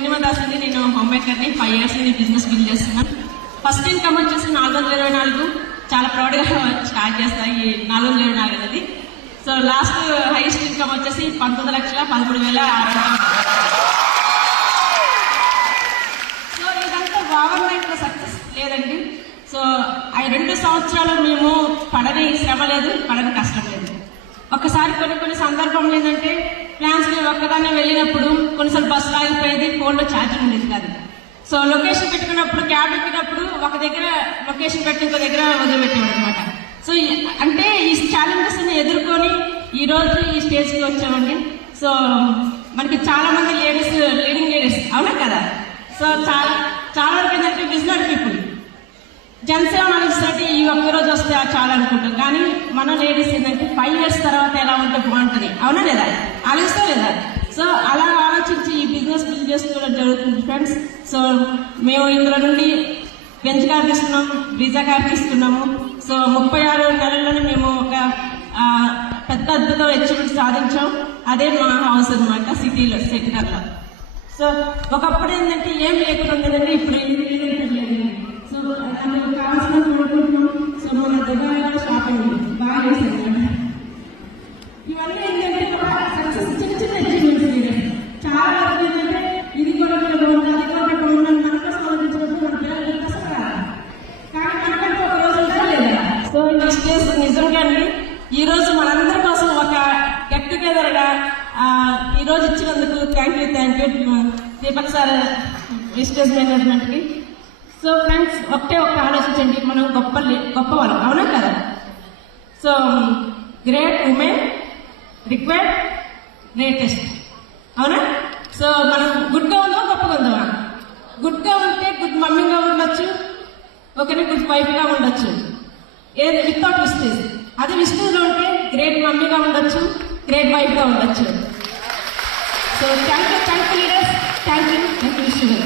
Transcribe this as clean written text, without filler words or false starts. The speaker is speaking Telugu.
పూర్ణిమ దాస్ అండి. నేను హోమ్ మేకర్ని. 5 years నేను బిజినెస్ బిల్డ్ చేస్తున్నాను. ఫస్ట్ ఇన్కమ్ వచ్చేసి 424. చాలా ప్రౌడ్గా స్టార్ట్ చేస్తాను ఈ 424 అనేది. సో లాస్ట్ హైయెస్ట్ ఇన్కమ్ వచ్చేసి 19,13,600. సో ఇదంతా ఓవర్ నైట్ లో సక్సెస్ లేదండి. సో ఆ 2 సంవత్సరాలు మేము పడని శ్రమ లేదు, పడని కష్టం లేదు. ఒక్కసారి కొన్ని సందర్భంలో ఏంటంటే ప్లాన్స్ ఒక్కదాన్ని వెళ్ళినప్పుడు కొన్నిసార్లు బస్సు ఆగిపోయేది, ఫోన్లో ఛార్జింగ్ ఉండేది కాదు. సో లొకేషన్ పెట్టుకున్నప్పుడు క్యాబ్ ఎక్కినప్పుడు ఒక దగ్గర లొకేషన్ పెట్టి ఇంకో దగ్గర వదిలిపెట్టేవాడు అనమాట. సో అంటే ఈ ఛాలెంజెస్ ఎదుర్కొని ఈ రోజు ఈ స్టేజ్కి వచ్చామండి. సో మనకి చాలా మంది లేడీస్, లీడింగ్ లేడీస్ అవునా కదా. సో చాలా వరకు ఏంటంటే విజనరీ పీపుల్ జనసేవ ఆలోచిస్తే ఈ ఒక్కరోజు వస్తే చాలా అనుకుంటాం. కానీ మన లేడీస్ ఏంటంటే 5 years తర్వాత ఎలా ఉంటే బాగుంటుంది, అవునా లేదా, ఆలోచిస్తా లేదా. సో అలా ఆలోచించి ఈ బిజినెస్ బిల్డ్ చేసుకోవడం జరుగుతుంది ఫ్రెండ్స్. సో మేము ఇందులో నుండి బెంచ్ కార్కి ఇస్తున్నాం, బ్రీజా కార్కి ఇస్తున్నాము. సో 36 నెలల్లోనే మేము ఒక పెద్ద అద్భుతం అచీవ్మెంట్ సాధించాం. అదే మా హౌస్ అనమాట, సిటీలో సెటినర్లో. సో ఒకప్పుడు ఏంటంటే ఏం లేకుండా ఉండేదంటే ఇప్పుడు సో కావాల్సిన కోరుకుంటున్నాం. సో మన దగ్గర షాపింగ్ బాగా చేశారు. ఇవన్నీ ఏంటంటే సక్సెస్ చిన్న చిన్న అచీవ్మెంట్స్. చాలా వరకు ఏంటంటే ఇది కూడా మనకు సాధించినప్పుడు మన పిల్లలు కష్టం కాదు, కానీ మనకంటే ఒక రోజు ఉంటా లేదా. సో ఈ స్టేజ్ నిజంగా అండి ఈ రోజు మనందరి కోసం ఒక గెట్ టుగెదర్గా ఈ రోజు ఇచ్చినందుకు thank you Deepak sir, stage మేనేజ్మెంట్కి. సో ఫ్రెండ్స్ ఒకే ఆలోచించండి, మనం గొప్పవాళ్ళం అవునా కదా. So great women required greatest, అవునా. సో మనం గుడ్గా ఉందామా గొప్పగా ఉందామా. గుడ్గా ఉంటే గుడ్ మమ్మీగా ఉండొచ్చు, ఓకేనా, గుడ్ వైఫ్గా ఉండొచ్చు, ఏది వితౌట్ విస్టేజ్. అదే విస్టేజ్లో ఉంటే గ్రేట్ మమ్మీగా ఉండొచ్చు, గ్రేట్ వైఫ్గా ఉండొచ్చు. So thank you leaders, thank you wish you.